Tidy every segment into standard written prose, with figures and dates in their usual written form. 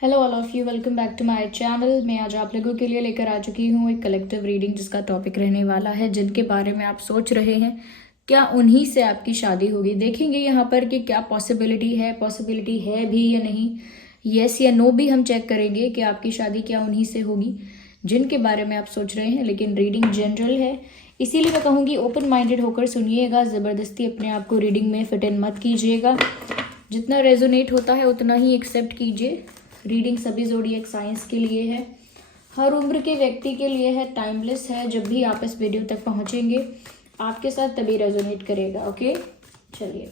Hello all of you, welcome back to my channel. मैं आज आप लोगों के लिए लेकर आ चुकी हूँ एक कलेक्टिव रीडिंग जिसका टॉपिक रहने वाला है जिनके बारे में आप सोच रहे हैं क्या उन्हीं से आपकी शादी होगी। देखेंगे यहाँ पर कि क्या पॉसिबिलिटी है भी या नहीं, येस या नो भी हम चेक करेंगे कि आपकी शादी क्या उन्हीं से होगी जिनके बारे में आप सोच रहे हैं। लेकिन रीडिंग जनरल है, इसीलिए मैं कहूँगी ओपन माइंडेड होकर सुनिएगा, ज़बरदस्ती अपने आप को रीडिंग में फिट इन मत कीजिएगा। जितना रेजोनेट होता है उतना ही एक्सेप्ट कीजिए। रीडिंग सभी ज़ोडिएक साइंस के लिए है, हर उम्र के व्यक्ति के लिए है, टाइमलेस है। जब भी आप इस वीडियो तक पहुंचेंगे आपके साथ तभी रेजोनेट करेगा। ओके, चलिए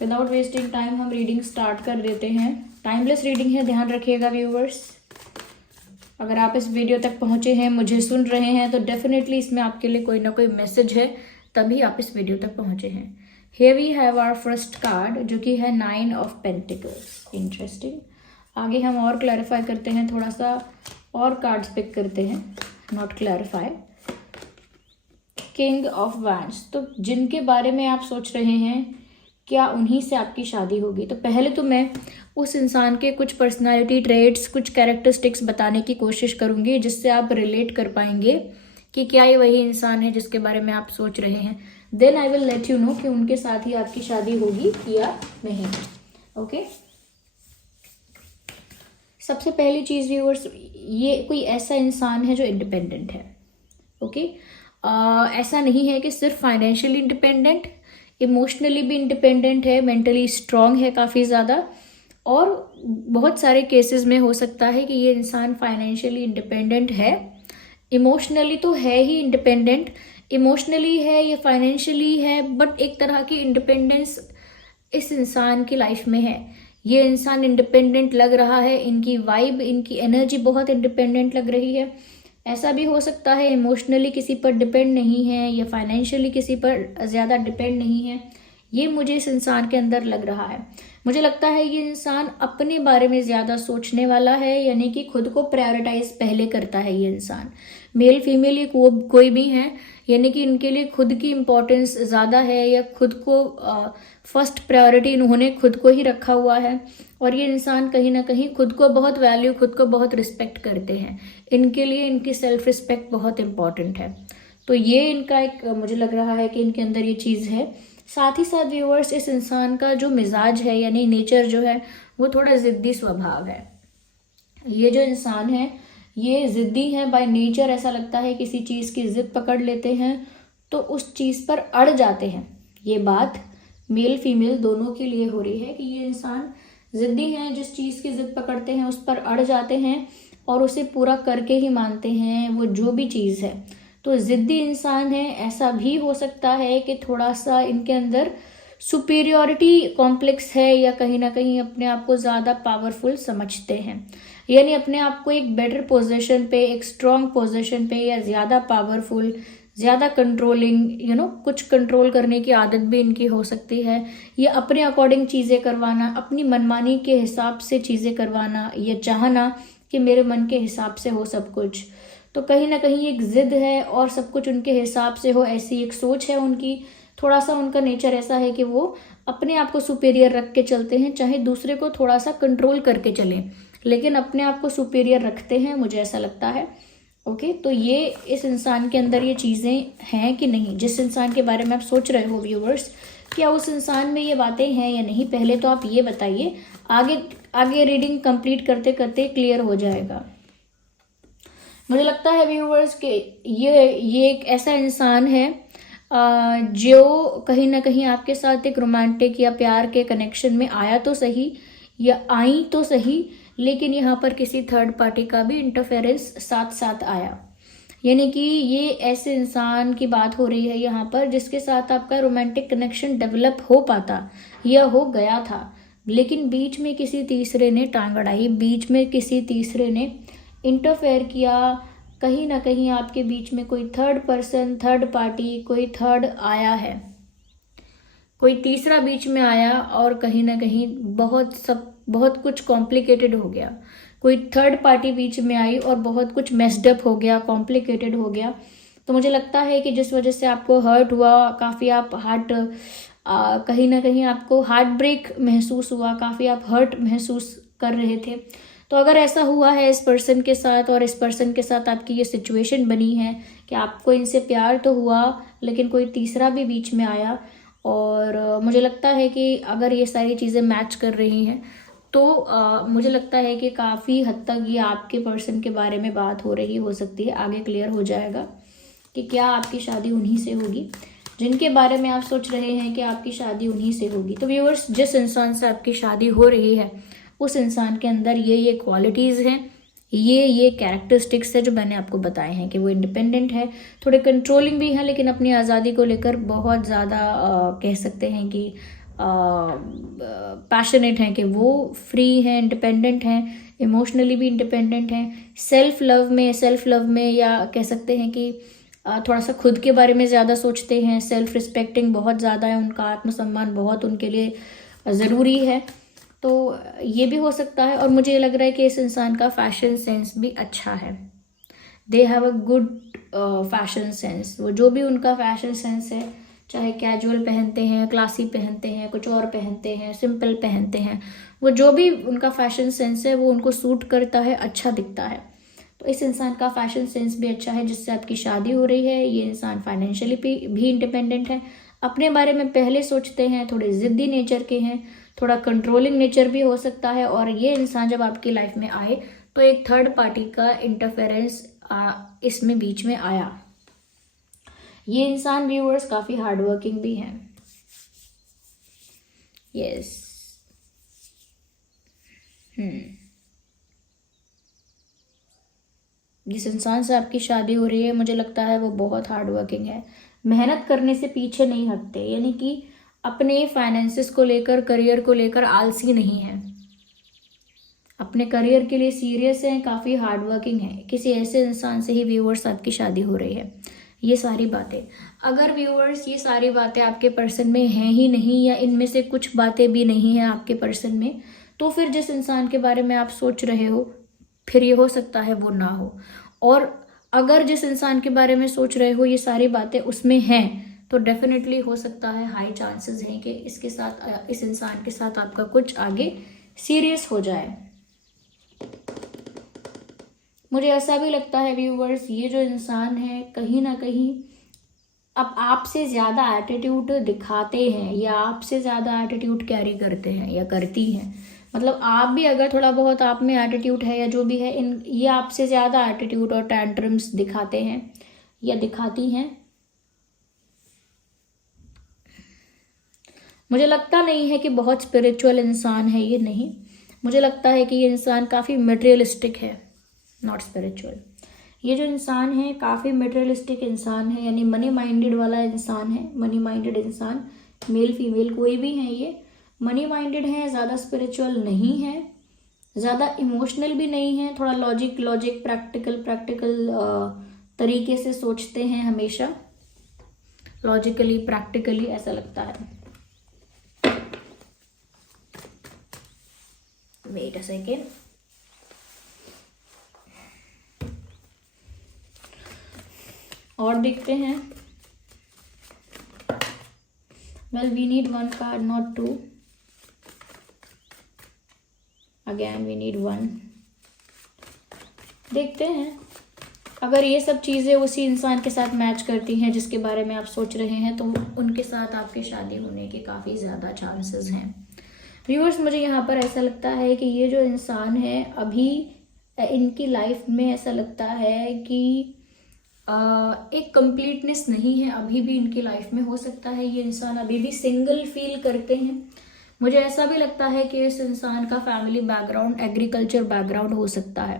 विदाउट वेस्टिंग टाइम हम रीडिंग स्टार्ट कर देते हैं। टाइमलेस रीडिंग है, ध्यान रखिएगा व्यूअर्स। अगर आप इस वीडियो तक पहुंचे हैं, मुझे सुन रहे हैं, तो डेफिनेटली इसमें आपके लिए कोई ना कोई मैसेज है, तभी आप इस वीडियो तक पहुंचे हैं। Here we have our first card जो कि है 9 ऑफ पेंटिकल्स। इंटरेस्टिंग। आगे हम और क्लैरिफाई करते हैं, थोड़ा सा और कार्ड्स पिक करते हैं, not clarify. King of wands. तो जिनके बारे में आप सोच रहे हैं क्या उन्हीं से आपकी शादी होगी, तो पहले तो मैं उस इंसान के कुछ पर्सनालिटी ट्रेट्स, कुछ कैरेक्टरिस्टिक्स बताने की कोशिश करूंगी जिससे आप रिलेट कर पाएंगे कि क्या ये वही इंसान है जिसके बारे में आप सोच रहे हैं। Then I will let you know कि उनके साथ ही आपकी शादी होगी या नहीं। ओके, सबसे पहली चीज़ व्यूअर्स, ये कोई ऐसा इंसान है जो इंडिपेंडेंट है। ओके, ऐसा नहीं है कि सिर्फ फाइनेंशियली इंडिपेंडेंट, इमोशनली भी इंडिपेंडेंट है, मेंटली स्ट्रांग है काफ़ी ज़्यादा। और बहुत सारे केसेस में हो सकता है कि ये इंसान फाइनेंशियली इंडिपेंडेंट है, इमोशनली तो है ही इंडिपेंडेंट, इमोशनली है या फाइनेंशियली है, बट एक तरह की इंडिपेंडेंस इस इंसान की लाइफ में है। ये इंसान इंडिपेंडेंट लग रहा है, इनकी वाइब, इनकी एनर्जी बहुत इंडिपेंडेंट लग रही है। ऐसा भी हो सकता है इमोशनली किसी पर डिपेंड नहीं है या फाइनेंशियली किसी पर ज़्यादा डिपेंड नहीं है। ये मुझे इस इंसान के अंदर लग रहा है। मुझे लगता है ये इंसान अपने बारे में ज़्यादा सोचने वाला है, यानी कि खुद को प्रायोरिटाइज पहले करता है ये इंसान। मेल फीमेल ये कोई भी है, यानी कि इनके लिए खुद की इम्पोर्टेंस ज़्यादा है या खुद को फर्स्ट प्रायोरिटी इन्होंने खुद को ही रखा हुआ है। और ये इंसान कहीं ना कहीं खुद को बहुत वैल्यू, खुद को बहुत रिस्पेक्ट करते हैं। इनके लिए इनकी सेल्फ रिस्पेक्ट बहुत इंपॉर्टेंट है। तो ये इनका एक, मुझे लग रहा है कि इनके अंदर ये चीज़ है। साथ ही साथ व्यूअर्स, इस इंसान का जो मिजाज है यानी नेचर जो है वो थोड़ा ज़िद्दी स्वभाव है। ये जो इंसान है ये ज़िद्दी है बाय नेचर। ऐसा लगता है किसी चीज़ की ज़िद पकड़ लेते हैं तो उस चीज़ पर अड़ जाते हैं। ये बात मेल फीमेल दोनों के लिए हो रही है कि ये इंसान ज़िद्दी हैं, जिस चीज़ की ज़िद पकड़ते हैं उस पर अड़ जाते हैं और उसे पूरा करके ही मानते हैं वो जो भी चीज़ है। तो ज़िद्दी इंसान है। ऐसा भी हो सकता है कि थोड़ा सा इनके अंदर सुपीरियॉरिटी कॉम्प्लेक्स है या कहीं ना कहीं अपने आप को ज़्यादा पावरफुल समझते हैं, यानी अपने आप को एक बेटर पोजीशन पे, एक स्ट्रॉन्ग पोजीशन पे या ज़्यादा पावरफुल, ज़्यादा कंट्रोलिंग, कुछ कंट्रोल करने की आदत भी इनकी हो सकती है। या अपने अकॉर्डिंग चीज़ें करवाना, अपनी मनमानी के हिसाब से चीज़ें करवाना, या चाहना कि मेरे मन के हिसाब से हो सब कुछ। तो कहीं ना कहीं एक जिद है और सब कुछ उनके हिसाब से हो, ऐसी एक सोच है उनकी। थोड़ा सा उनका नेचर ऐसा है कि वो अपने आप को सुपीरियर रख के चलते हैं, चाहे दूसरे को थोड़ा सा कंट्रोल करके चलें, लेकिन अपने आप को सुपीरियर रखते हैं, मुझे ऐसा लगता है। ओके, तो ये इस इंसान के अंदर ये चीज़ें हैं कि नहीं, जिस इंसान के बारे में आप सोच रहे हो व्यूवर्स, क्या उस इंसान में ये बातें हैं या नहीं, पहले तो आप ये बताइए। आगे आगे रीडिंग कंप्लीट करते करते क्लियर हो जाएगा। मुझे लगता है व्यूवर्स कि ये एक ऐसा इंसान है जो कहीं ना कहीं आपके साथ एक रोमांटिक या प्यार के कनेक्शन में आया तो सही या आई तो सही, लेकिन यहाँ पर किसी थर्ड पार्टी का भी इंटरफेरेंस साथ साथ आया। यानी कि ये ऐसे इंसान की बात हो रही है यहाँ पर जिसके साथ आपका रोमांटिक कनेक्शन डेवलप हो पाता या हो गया था, लेकिन बीच में किसी तीसरे ने टांग अड़ाई, बीच में किसी तीसरे ने इंटरफेयर किया। कहीं ना कहीं आपके बीच में कोई थर्ड पर्सन, थर्ड पार्टी, कोई थर्ड आया है, कोई तीसरा बीच में आया और कहीं ना कहीं बहुत कुछ कॉम्प्लिकेटेड हो गया। कोई थर्ड पार्टी बीच में आई और बहुत कुछ मेस्ड अप हो गया, कॉम्प्लिकेटेड हो गया। तो मुझे लगता है कि जिस वजह से आपको हर्ट हुआ, काफ़ी आप कहीं ना कहीं आपको हार्ट ब्रेक महसूस हुआ, काफ़ी आप हर्ट महसूस कर रहे थे। तो अगर ऐसा हुआ है इस पर्सन के साथ और इस पर्सन के साथ आपकी ये सिचुएशन बनी है कि आपको इनसे प्यार तो हुआ लेकिन कोई तीसरा भी बीच में आया, और मुझे लगता है कि अगर ये सारी चीज़ें मैच कर रही हैं तो मुझे लगता है कि काफ़ी हद तक ये आपके पर्सन के बारे में बात हो सकती है। आगे क्लियर हो जाएगा कि क्या आपकी शादी उन्हीं से होगी जिनके बारे में आप सोच रहे हैं कि आपकी शादी उन्हीं से होगी। तो व्यूअर्स, जिस इंसान से आपकी शादी हो रही है उस इंसान के अंदर ये क्वालिटीज़ हैं, ये कैरेक्टरिस्टिक्स है जो मैंने आपको बताए हैं कि वो इंडिपेंडेंट है, थोड़े कंट्रोलिंग भी हैं, लेकिन अपनी आज़ादी को लेकर बहुत ज़्यादा कह सकते हैं कि पैशनेट हैं, कि वो फ्री हैं, इंडिपेंडेंट हैं, इमोशनली भी इंडिपेंडेंट हैं, सेल्फ लव में या कह सकते हैं कि थोड़ा सा खुद के बारे में ज़्यादा सोचते हैं, सेल्फ रिस्पेक्टिंग बहुत ज़्यादा है उनका, आत्मसम्मान बहुत उनके लिए ज़रूरी है। तो ये भी हो सकता है। और मुझे लग रहा है कि इस इंसान का फैशन सेंस भी अच्छा है, they have a good fashion sense. वो जो भी उनका फैशन सेंस है, चाहे कैजुअल पहनते हैं, क्लासी पहनते हैं, कुछ और पहनते हैं, सिंपल पहनते हैं, वो जो भी उनका फैशन सेंस है वो उनको सूट करता है, अच्छा दिखता है। तो इस इंसान का फैशन सेंस भी अच्छा है जिससे आपकी शादी हो रही है। ये इंसान फाइनेंशियली भी इंडिपेंडेंट है, अपने बारे में पहले सोचते हैं, थोड़े ज़िद्दी नेचर के हैं, थोड़ा कंट्रोलिंग नेचर भी हो सकता है। और ये इंसान जब आपकी लाइफ में आए तो एक थर्ड पार्टी का इंटरफेरेंस इसमें बीच में आया। ये इंसान व्यूअर्स काफ़ी हार्डवर्किंग भी हैं। यस, जिस इंसान से आपकी शादी हो रही है मुझे लगता है वो बहुत हार्ड वर्किंग है, मेहनत करने से पीछे नहीं हटते, यानी कि अपने फाइनेंसिस को लेकर, करियर को लेकर आलसी नहीं है, अपने करियर के लिए सीरियस हैं, काफ़ी हार्ड वर्किंग है। किसी ऐसे इंसान से ही व्यूअर्स आपकी शादी हो रही है। ये सारी बातें, अगर व्यूअर्स ये सारी बातें आपके पर्सन में हैं ही नहीं, या इनमें से कुछ बातें भी नहीं हैं आपके पर्सन में, तो फिर जिस इंसान के बारे में आप सोच रहे हो फिर ये हो सकता है वो ना हो। और अगर जिस इंसान के बारे में सोच रहे हो ये सारी बातें उसमें हैं तो डेफिनेटली हो सकता है, हाई चांसेस हैं कि इसके साथ, इस इंसान के साथ आपका कुछ आगे सीरियस हो जाए। मुझे ऐसा भी लगता है व्यूवर्स, ये जो इंसान है कहीं ना कहीं अब आपसे ज़्यादा एटीट्यूड दिखाते हैं या आपसे ज़्यादा एटीट्यूड कैरी करते हैं या करती हैं। मतलब आप भी अगर थोड़ा बहुत आप में एटीट्यूड है या जो भी है, इन ये आपसे ज़्यादा एटीट्यूड और टैंट्रम्स दिखाते हैं या दिखाती हैं। मुझे लगता नहीं है कि बहुत स्पिरिचुअल इंसान है ये, नहीं, मुझे लगता है कि ये इंसान काफ़ी मटेरियलिस्टिक है, नॉट स्पिरिचुअल। ये जो इंसान है काफ़ी मटेरियलिस्टिक इंसान है, यानी मनी माइंडेड वाला इंसान है। मनी माइंडेड इंसान, मेल फीमेल कोई भी है, ये मनी माइंडेड है, ज़्यादा स्पिरिचुअल नहीं है, ज़्यादा इमोशनल भी नहीं है, थोड़ा लॉजिक प्रैक्टिकल तरीके से सोचते हैं, हमेशा लॉजिकली प्रैक्टिकली ऐसा लगता है। वेट अ सेकेंड, और देखते हैं। Well we need one card, not two, again we need one. देखते हैं अगर ये सब चीज़ें उसी इंसान के साथ मैच करती हैं जिसके बारे में आप सोच रहे हैं तो उनके साथ आपकी शादी होने के काफ़ी ज़्यादा चांसेस हैं। व्यूअर्स, मुझे यहाँ पर ऐसा लगता है कि ये जो इंसान है अभी इनकी लाइफ में ऐसा लगता है कि एक कंप्लीटनेस नहीं है अभी भी इनकी लाइफ में। हो सकता है ये इंसान अभी भी सिंगल फील करते हैं। मुझे ऐसा भी लगता है कि इस इंसान का फैमिली बैकग्राउंड एग्रीकल्चर बैकग्राउंड हो सकता है।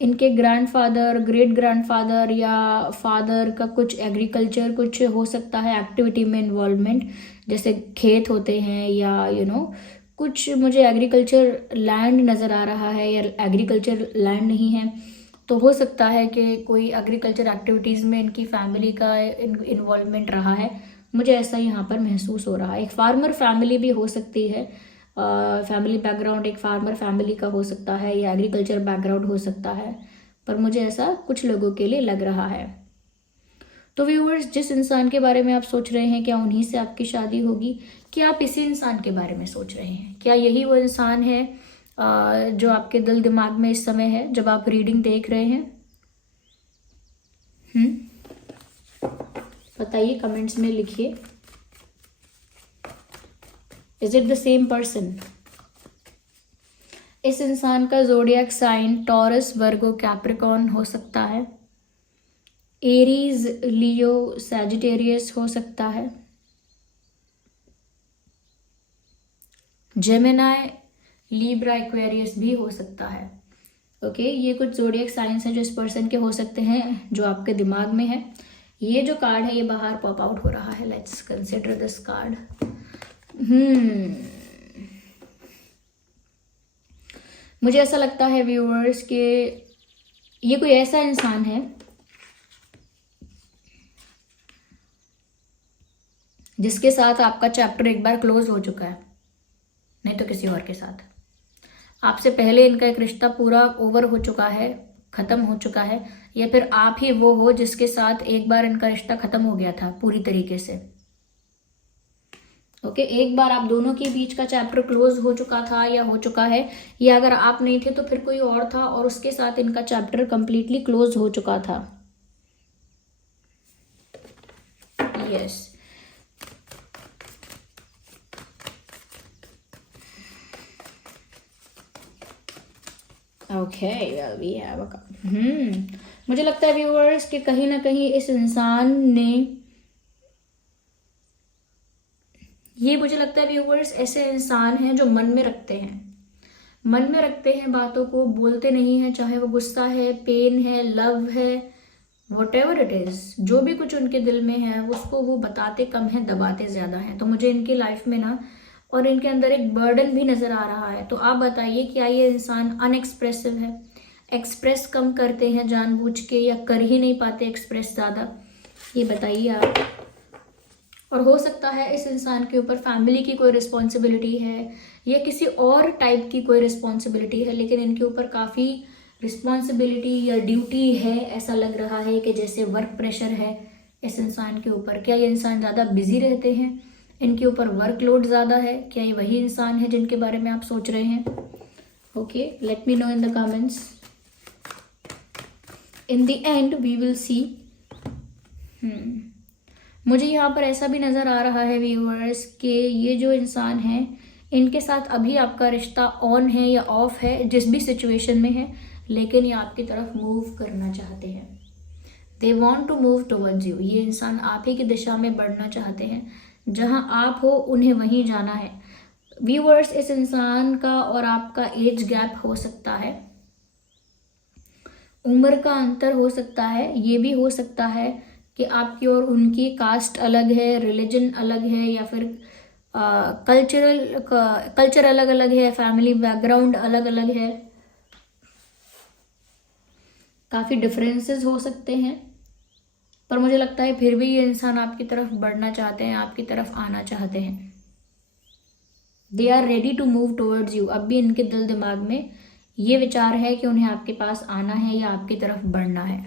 इनके ग्रैंडफादर, ग्रेट ग्रैंडफादर या फादर का कुछ एग्रीकल्चर, कुछ हो सकता है एक्टिविटी में इन्वॉल्वमेंट, जैसे खेत होते हैं या कुछ मुझे एग्रीकल्चर लैंड नज़र आ रहा है या एग्रीकल्चर लैंड नहीं है, तो हो सकता है कि कोई एग्रीकल्चर एक्टिविटीज़ में इनकी फैमिली का इन्वॉल्वमेंट रहा है। मुझे ऐसा यहाँ पर महसूस हो रहा है। एक फार्मर फैमिली भी हो सकती है, फैमिली बैकग्राउंड एक फार्मर फैमिली का हो सकता है या एग्रीकल्चर बैकग्राउंड हो सकता है, पर मुझे ऐसा कुछ लोगों के लिए लग रहा है। तो व्यूअर्स, जिस इंसान के बारे में आप सोच रहे हैं, क्या उन्हीं से आपकी शादी होगी, क्या आप इसी इंसान के बारे में सोच रहे हैं? क्या यही वो इंसान है जो आपके दिल दिमाग में इस समय है जब आप रीडिंग देख रहे हैं? बताइए, कमेंट्स में लिखिए। Is it the same person? इस इंसान का ज़ोडिएक साइन टॉरस, वर्गो, कैप्रिकॉर्न हो सकता है। एरीज, लियो, सैजिटेरियस हो सकता है। जेमिनाई, लीब्रा, एक्वेरियस भी हो सकता है। ओके, ये कुछ ज़ोडिएक साइंस हैं जो इस पर्सन के हो सकते हैं, जो आपके दिमाग में है। ये जो कार्ड है ये बाहर पॉप आउट हो रहा है। Let's consider this card. मुझे ऐसा लगता है व्यूअर्स कि ये कोई ऐसा इंसान है जिसके साथ आपका चैप्टर एक बार क्लोज हो चुका है, नहीं तो किसी और के साथ। आपसे पहले इनका एक रिश्ता पूरा ओवर हो चुका है, खत्म हो चुका है, या फिर आप ही वो हो जिसके साथ एक बार इनका रिश्ता खत्म हो गया था पूरी तरीके से। ओके, एक बार आप दोनों के बीच का चैप्टर क्लोज हो चुका था या हो चुका है, या अगर आप नहीं थे तो फिर कोई और था और उसके साथ इनका चैप्टर कंप्लीटली क्लोज हो चुका था। Yes, okay, we have a मुझे लगता है व्यूअर्स कि कहीं ना कहीं इस इंसान ने, ये मुझे लगता है व्यूअर्स, ऐसे इंसान हैं जो मन में रखते हैं बातों को, बोलते नहीं है, चाहे वो गुस्सा है, पेन है, लव है, वट एवर इट इज, जो भी कुछ उनके दिल में है उसको वो बताते कम है, दबाते ज्यादा है। तो मुझे इनकी लाइफ में ना, और इनके अंदर एक बर्डन भी नजर आ रहा है। तो आप बताइए, क्या ये इंसान अनएक्सप्रेसिव है, एक्सप्रेस कम करते हैं जानबूझ के, या कर ही नहीं पाते एक्सप्रेस ज्यादा? ये बताइए आप। और हो सकता है इस इंसान के ऊपर फैमिली की कोई रिस्पॉन्सिबिलिटी है या किसी और टाइप की कोई रिस्पॉन्सिबिलिटी है, लेकिन इनके ऊपर काफ़ी रिस्पॉन्सिबिलिटी या ड्यूटी है। ऐसा लग रहा है कि जैसे वर्क प्रेशर है इस इंसान के ऊपर। क्या ये इंसान ज़्यादा बिजी रहते हैं, इनके ऊपर वर्कलोड ज़्यादा है? क्या ये वही इंसान है जिनके बारे में आप सोच रहे हैं? Okay, let me know in the comments. In the end we will see. मुझे यहाँ पर ऐसा भी नज़र आ रहा है व्यूअर्स कि ये जो इंसान है, इनके साथ अभी आपका रिश्ता ऑन है या ऑफ है, जिस भी सिचुएशन में है, लेकिन ये आपकी तरफ मूव करना चाहते हैं। They want to move towards you. ये इंसान आप ही की दिशा में बढ़ना चाहते हैं। जहाँ आप हो उन्हें वहीं जाना है। व्यूअर्स, इस इंसान का और आपका एज गैप हो सकता है, उम्र का अंतर हो सकता है। ये भी हो सकता है कि आपकी और उनकी कास्ट अलग है, रिलीजन अलग है, या फिर कल्चर अलग अलग है, फैमिली बैकग्राउंड अलग अलग है। काफ़ी डिफरेंसेस हो सकते हैं, पर मुझे लगता है फिर भी ये इंसान आपकी तरफ बढ़ना चाहते हैं, आपकी तरफ आना चाहते हैं। They are ready to move towards you. अब भी इनके दिल दिमाग में ये विचार है कि उन्हें आपके पास आना है या आपकी तरफ बढ़ना है।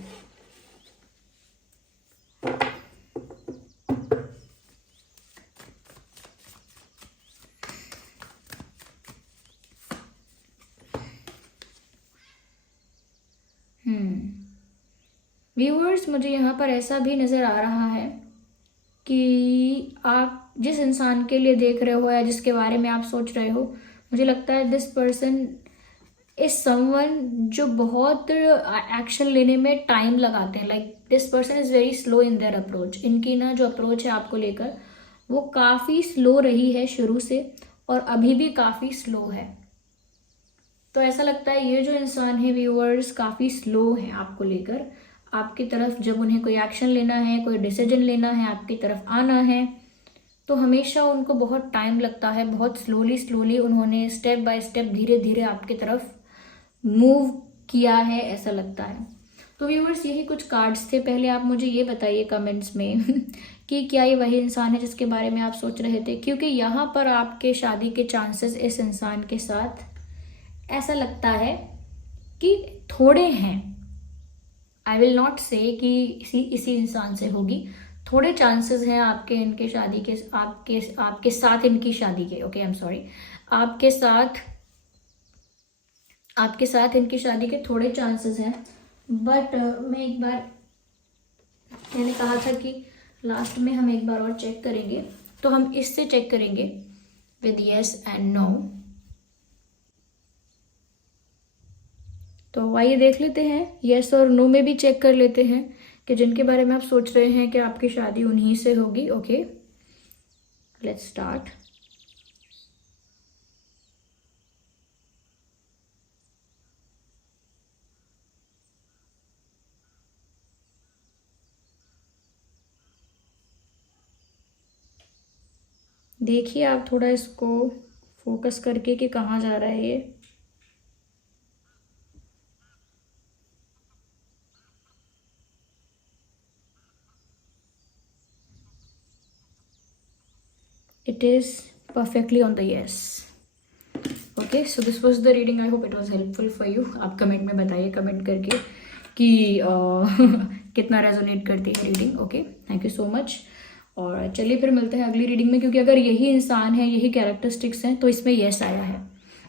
व्यूअर्स, मुझे यहाँ पर ऐसा भी नज़र आ रहा है कि आप जिस इंसान के लिए देख रहे हो या जिसके बारे में आप सोच रहे हो, मुझे लगता है दिस पर्सन इज समवन जो बहुत एक्शन लेने में टाइम लगाते हैं। Like this person is very slow in their approach. इनकी ना जो अप्रोच है आपको लेकर, वो काफ़ी स्लो रही है शुरू से, और अभी भी काफ़ी स्लो है। तो ऐसा लगता है ये जो इंसान है व्यूअर्स, काफ़ी स्लो है आपको लेकर। आपकी तरफ जब उन्हें कोई एक्शन लेना है, कोई डिसीजन लेना है, आपकी तरफ आना है, तो हमेशा उनको बहुत टाइम लगता है। बहुत स्लोली उन्होंने स्टेप बाय स्टेप, धीरे धीरे आपकी तरफ मूव किया है, ऐसा लगता है। तो व्यूअर्स, यही कुछ कार्ड्स थे। पहले आप मुझे ये बताइए कमेंट्स में कि क्या ये वही इंसान है जिसके बारे में आप सोच रहे थे, क्योंकि यहाँ पर आपके शादी के चांसेस इस इंसान के साथ ऐसा लगता है कि थोड़े हैं। आई विल नॉट से कि इसी इंसान से होगी, थोड़े चांसेस हैं आपके इनके शादी के, आपके साथ इनकी शादी के, ओके आई एम सॉरी, आपके साथ इनकी शादी के थोड़े चांसेस हैं। बट मैं एक बार, मैंने कहा था कि लास्ट में हम एक बार और चेक करेंगे, तो हम इससे चेक करेंगे विद यस एंड नो। तो आइए देख लेते हैं, यस और नो में भी चेक कर लेते हैं कि जिनके बारे में आप सोच रहे हैं कि आपकी शादी उन्हीं से होगी। Okay let's start. देखिए आप थोड़ा इसको फोकस करके कि कहाँ जा रहा है ये। It is perfectly on the yes. Okay, so this was the reading. I hope it was helpful for you. आप कमेंट में बताइए, कमेंट करके कि कितना रेजोनेट करती है reading. Okay thank you so much. और चलिए फिर मिलते हैं अगली रीडिंग में, क्योंकि अगर यही इंसान है, यही कैरेक्टरिस्टिक्स हैं, तो इसमें यस आया है।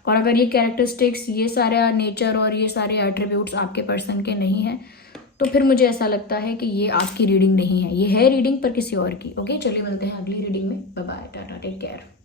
और अगर ये कैरेक्टरिस्टिक्स, ये सारा नेचर और ये सारे एट्रीब्यूट्स आपके पर्सन के नहीं हैं, तो फिर मुझे ऐसा लगता है कि ये आपकी रीडिंग नहीं है, ये है रीडिंग पर किसी और की। ओके चलिए मिलते हैं अगली रीडिंग में। Bye bye, tata, take care.